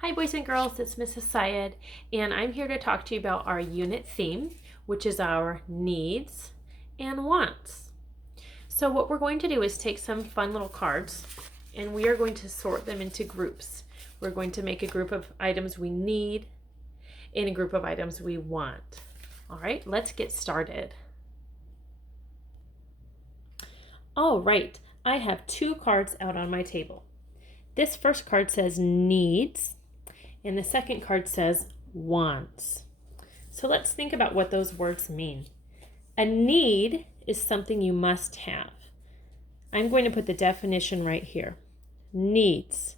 Hi boys and girls, it's Mrs. Syed, and I'm here to talk to you about our unit theme, which is our needs and wants. So what we're going to do is take some fun little cards and we are going to sort them into groups. We're going to make a group of items we need and a group of items we want. All right, let's get started. All right, I have two cards out on my table. This first card says needs, and the second card says wants. So let's think about what those words mean. A need is something you must have. I'm going to put the definition right here. Needs.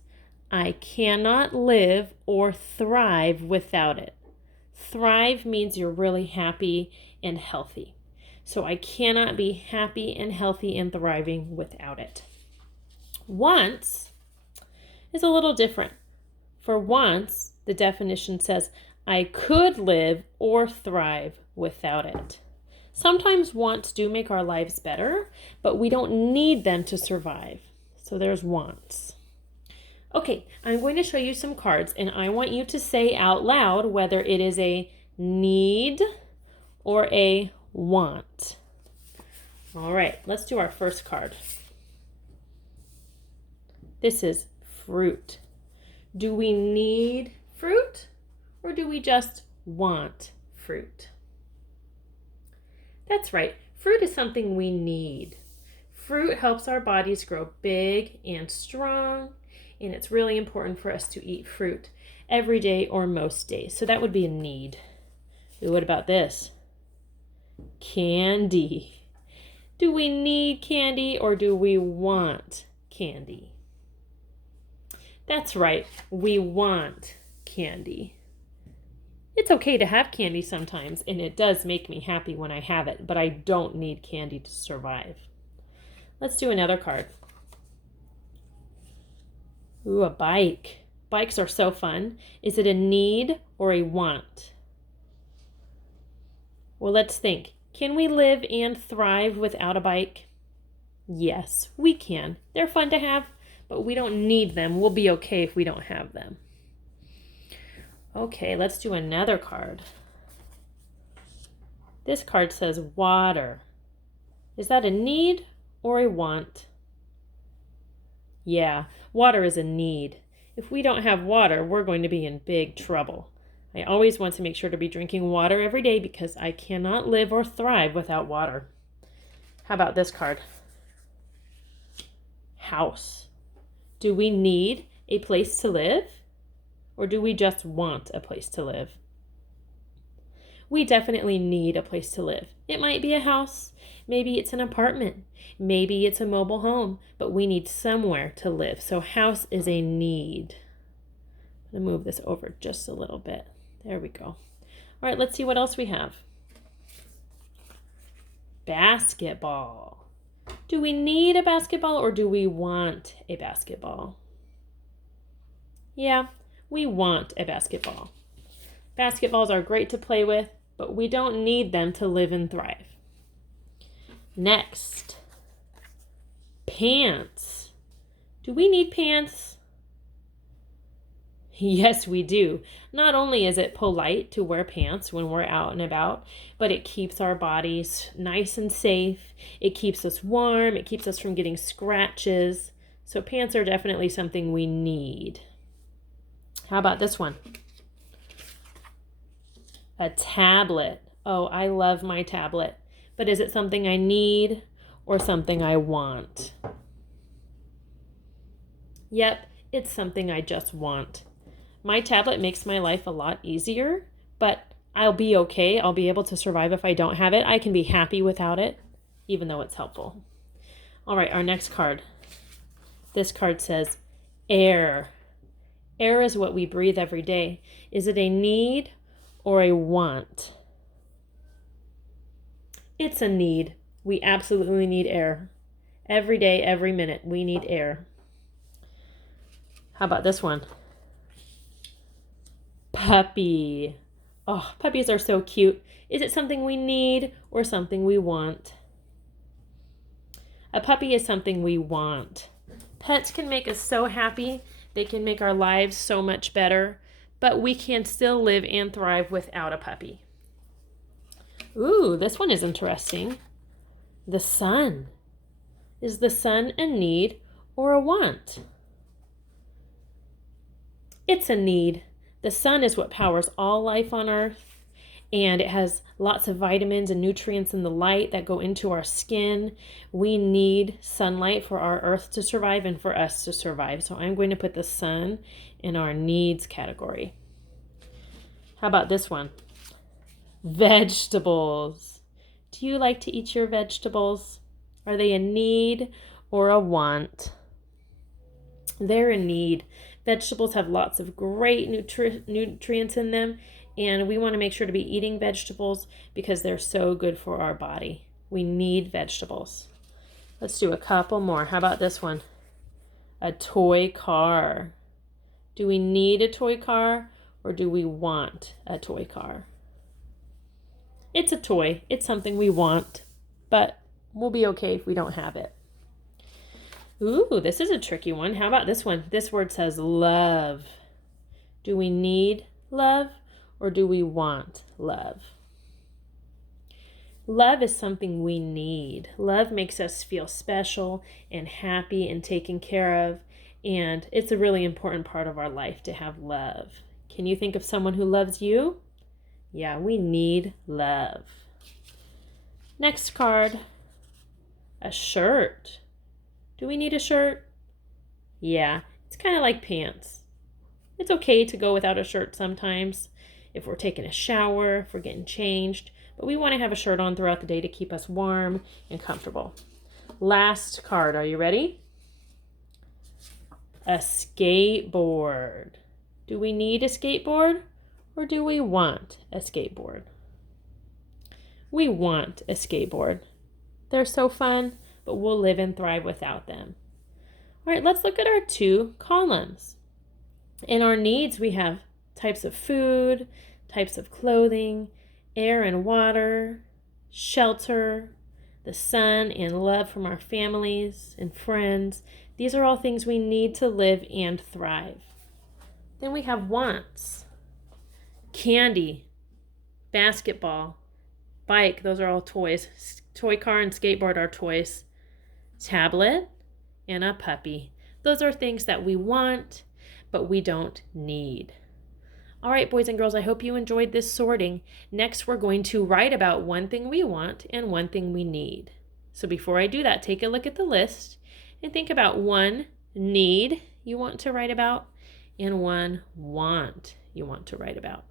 I cannot live or thrive without it. Thrive means you're really happy and healthy. So I cannot be happy and healthy and thriving without it. Wants is a little different. For wants, the definition says, I could live or thrive without it. Sometimes wants do make our lives better, but we don't need them to survive. So there's wants. Okay, I'm going to show you some cards, and I want you to say out loud whether it is a need or a want. All right, let's do our first card. This is fruit. Do we need fruit or do we just want fruit? That's right. Fruit is something we need. Fruit helps our bodies grow big and strong, and it's really important for us to eat fruit every day or most days. So that would be a need. What about this? Candy. Do we need candy or do we want candy? That's right, we want candy. It's okay to have candy sometimes, and it does make me happy when I have it, but I don't need candy to survive. Let's do another card. Ooh, a bike. Bikes are so fun. Is it a need or a want? Well, let's think. Can we live and thrive without a bike? Yes, we can. They're fun to have, but we don't need them. We'll be okay if we don't have them. Okay, let's do another card. This card says water. Is that a need or a want? Yeah, water is a need. If we don't have water, we're going to be in big trouble. I always want to make sure to be drinking water every day because I cannot live or thrive without water. How about this card? House. Do we need a place to live or do we just want a place to live? We definitely need a place to live. It might be a house, maybe it's an apartment, maybe it's a mobile home, but we need somewhere to live. So house is a need. I'm going to move this over just a little bit. There we go. All right, let's see what else we have. Basketball. Do we need a basketball or do we want a basketball? Yeah, we want a basketball. Basketballs are great to play with, but we don't need them to live and thrive. Next, pants. Do we need pants? Yes, we do. Not only is it polite to wear pants when we're out and about, but it keeps our bodies nice and safe. It keeps us warm. It keeps us from getting scratches. So pants are definitely something we need. How about this one? A tablet. Oh, I love my tablet. But is it something I need or something I want? Yep, it's something I just want. My tablet makes my life a lot easier, but I'll be okay. I'll be able to survive if I don't have it. I can be happy without it, even though it's helpful. All right, our next card. This card says air. Air is what we breathe every day. Is it a need or a want? It's a need. We absolutely need air. Every day, every minute, we need air. How about this one? Puppy. Oh, puppies are so cute. Is it something we need or something we want? A puppy is something we want. Pets can make us so happy They can make our lives so much better, but we can still live and thrive without a puppy. Ooh, this one is interesting. The sun. Is the sun a need or a want? It's a need. The sun is what powers all life on Earth, and it has lots of vitamins and nutrients in the light that go into our skin. We need sunlight for our Earth to survive and for us to survive. So I'm going to put the sun in our needs category. How about this one? Vegetables. Do you like to eat your vegetables? Are they a need or a want? They're a need. Vegetables have lots of great nutrients in them, and we want to make sure to be eating vegetables because they're so good for our body. We need vegetables. Let's do a couple more. How about this one? A toy car. Do we need a toy car or do we want a toy car? It's a toy. It's something we want, but we'll be okay if we don't have it. Ooh, this is a tricky one. How about this one? This word says love. Do we need love or do we want love? Love is something we need. Love makes us feel special and happy and taken care of, and it's a really important part of our life to have love. Can you think of someone who loves you? Yeah, we need love. Next card, a shirt. Do we need a shirt? Yeah, it's kind of like pants. It's okay to go without a shirt sometimes if we're taking a shower, if we're getting changed, but we want to have a shirt on throughout the day to keep us warm and comfortable. Last card, are you ready? A skateboard. Do we need a skateboard or do we want a skateboard? We want a skateboard. They're so fun, but we'll live and thrive without them. All right, let's look at our two columns. In our needs, we have types of food, types of clothing, air and water, shelter, the sun and love from our families and friends. These are all things we need to live and thrive. Then we have wants. Candy, basketball, bike, those are all toys. Toy car and skateboard are toys. Tablet and a puppy. Those are things that we want, but we don't need. All right, boys and girls, I hope you enjoyed this sorting. Next, we're going to write about one thing we want and one thing we need. So before I do that, take a look at the list and think about one need you want to write about and one want you want to write about.